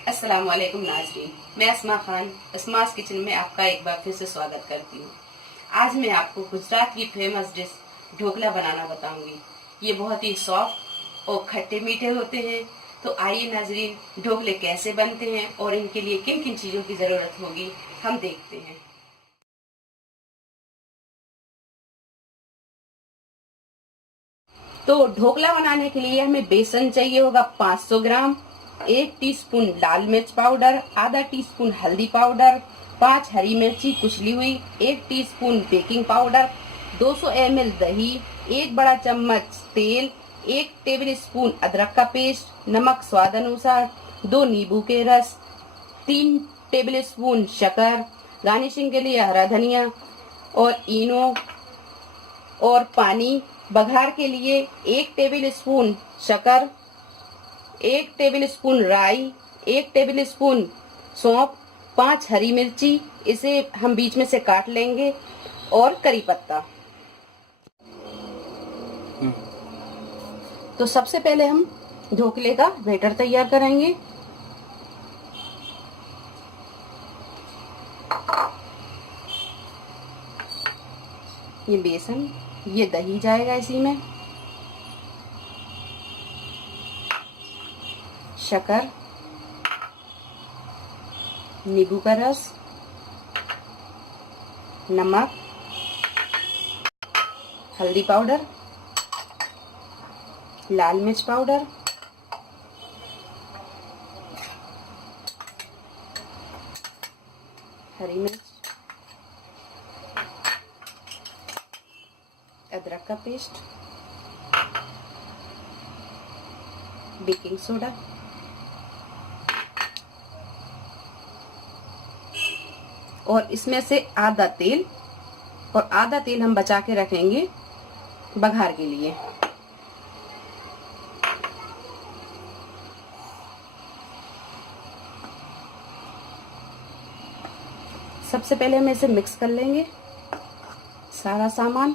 अस्सलाम वालेकुम नाज़रीन, मैं अस्मा खान अस्मास किचन में आपका एक बार फिर से स्वागत करती हूँ। आज मैं आपको गुजरात की फेमस डिश ढोकला बनाना बताऊंगी। ये बहुत ही सॉफ्ट और खट्टे मीठे होते हैं। तो आइए नाज़रीन, ढोकले कैसे बनते हैं और इनके लिए किन किन चीज़ों की ज़रूरत होगी हम देखते हैं। तो ढोकला बनाने के लिए हमें बेसन चाहिए होगा 500 ग्राम, 1 टीस्पून लाल मिर्च पाउडर, आधा टीस्पून हल्दी पाउडर, 5 हरी मिर्ची कुचली हुई, 1 टीस्पून बेकिंग पाउडर, 200 ml दही, 1 बड़ा चम्मच तेल, 1 टेबल स्पून अदरक का पेस्ट, नमक स्वाद अनुसार, 2 नींबू के रस, 3 टेबल स्पून शक्कर, गार्निशिंग के लिए हरा धनिया और इनो और पानी। बघार के लिए 1 टेबल स्पून शक्कर, 1 टेबल स्पून राई, 1 टेबल स्पून सौंफ, 5 हरी मिर्ची, इसे हम बीच में से काट लेंगे, और करी पत्ता। तो सबसे पहले हम ढोकले का बैटर तैयार करेंगे। ये बेसन, ये दही जाएगा इसी में, शक्कर, नींबू का रस, नमक, हल्दी पाउडर, लाल मिर्च पाउडर, हरी मिर्च, अदरक का पेस्ट, बेकिंग सोडा, और इसमें से आधा तेल, और आधा तेल हम बचा के रखेंगे बघार के लिए। सबसे पहले हम इसे मिक्स कर लेंगे सारा सामान।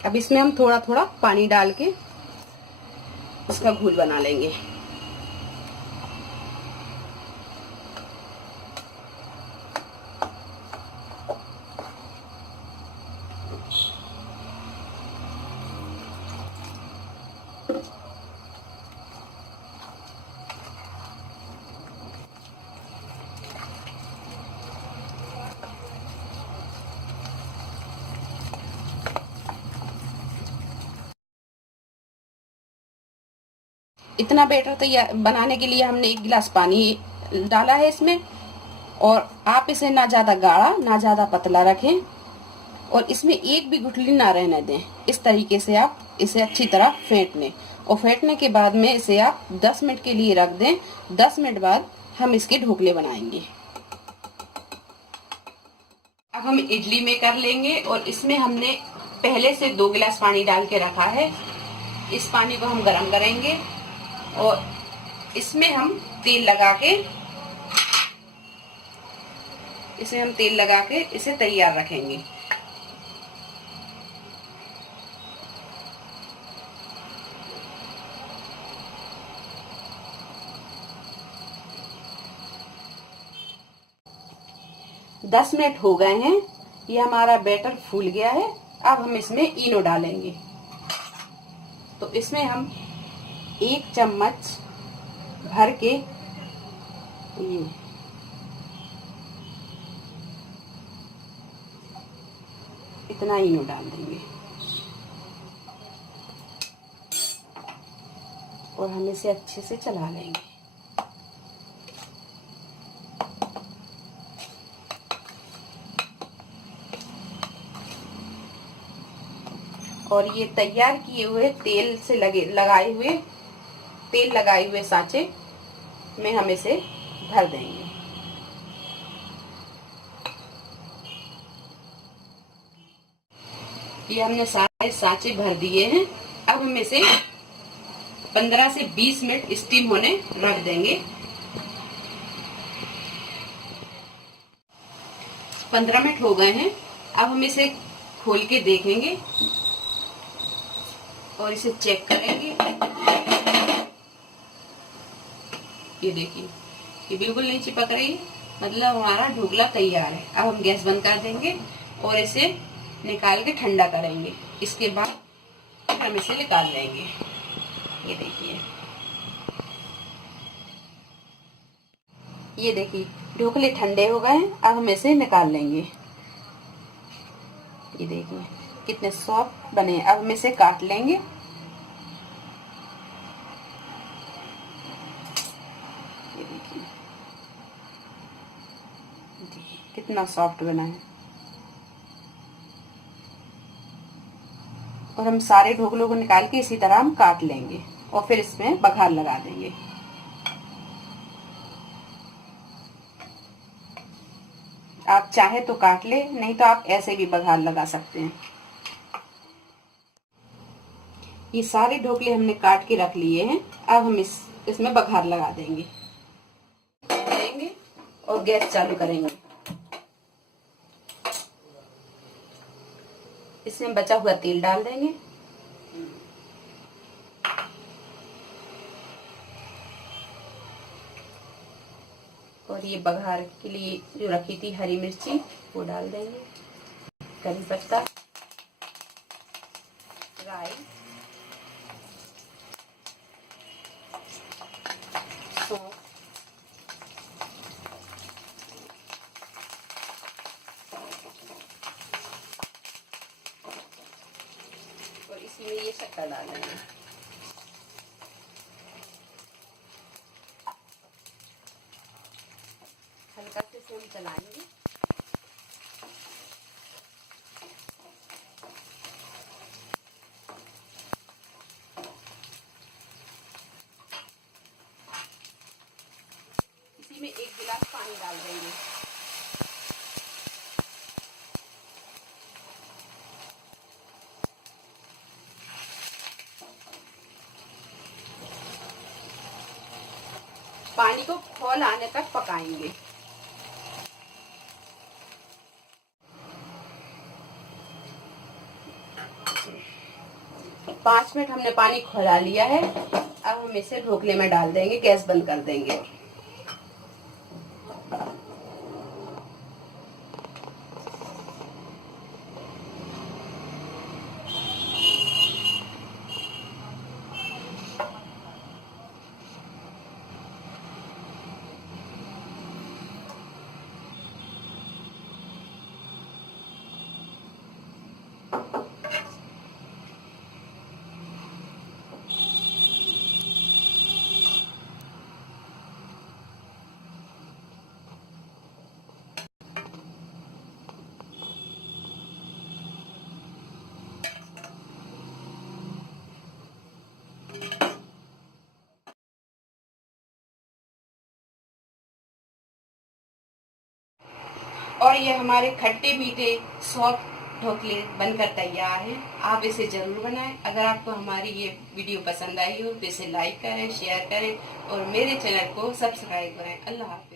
अब इसमें हम थोड़ा थोड़ा पानी डाल के इसका घोल बना लेंगे। इतना बैटर तैयार बनाने के लिए हमने 1 गिलास पानी डाला है इसमें, और आप इसे ना ज्यादा गाढ़ा ना ज्यादा पतला रखें, और इसमें एक भी गुठली ना रहने दें। इस तरीके से आप इसे अच्छी तरह फेंट लें, और फेंटने के बाद में इसे आप 10 मिनट के लिए रख दें। 10 मिनट बाद हम इसके ढोकले बनाएंगे। अब हम इडली में कर लेंगे, और इसमें हमने पहले से 2 गिलास पानी डाल के रखा है। इस पानी को हम गर्म करेंगे, और इसमें हम तेल लगा के इसे तैयार रखेंगे। दस मिनट हो गए हैं, ये हमारा बैटर फूल गया है। अब हम इसमें इनो डालेंगे। तो इसमें हम 1 चम्मच भर के ये इतना इनो डाल देंगे, और हम इसे अच्छे से चला लेंगे। और ये तैयार किए हुए तेल लगाए हुए सांचे में हम इसे भर देंगे। ये हमने सारे सांचे भर दिए हैं। अब हम इसे 15 से 20 मिनट स्टीम होने रख देंगे। 15 मिनट हो गए हैं। अब हम इसे खोल के देखेंगे और इसे चेक करेंगे। ये देखिए, ये बिल्कुल नहीं चिपक रही है, मतलब हमारा ढोकला तैयार है। अब हम गैस बंद कर देंगे और इसे निकाल के ठंडा करेंगे। इसके बाद हम इसे निकाल लेंगे। ये देखिए, ये देखिए ढोकले ठंडे हो गए हैं। अब हम इसे निकाल लेंगे। ये देखिए कितने सॉफ्ट बने। अब हम इसे काट लेंगे। ये देखिए कितना सॉफ्ट बना है। और हम सारे ढोकलों को निकाल के इसी तरह हम काट लेंगे और फिर इसमें बघार लगा देंगे। आप चाहे तो काट ले, नहीं तो आप ऐसे भी बघार लगा सकते हैं। ये सारे ढोकले हमने काट के रख लिए हैं। अब हम इसमें बघार लगा देंगे और गैस चालू करेंगे। इसमें बचा हुआ तेल डाल देंगे। और ये बघार के लिए जो रखी थी हरी मिर्ची वो डाल देंगे, करी पत्ता, राई, सौंफ, और इसी में ये शक्कर डाल देंगे। हल्का से इसे हम चलाएंगे। इसी में 1 गिलास पानी डाल देंगे। पानी को खौल आने तक पकाएंगे। तो 5 मिनट हमने पानी खौला लिया है। अब हम इसे ढोकले में डाल देंगे। गैस बंद कर देंगे। और ये हमारे खट्टे मीठे सॉफ्ट ढोकले बनकर तैयार हैं। आप इसे जरूर बनाएं। अगर आपको हमारी ये वीडियो पसंद आई हो तो इसे लाइक करें, शेयर करें और मेरे चैनल को सब्सक्राइब करें। अल्लाह हाफ़िज़।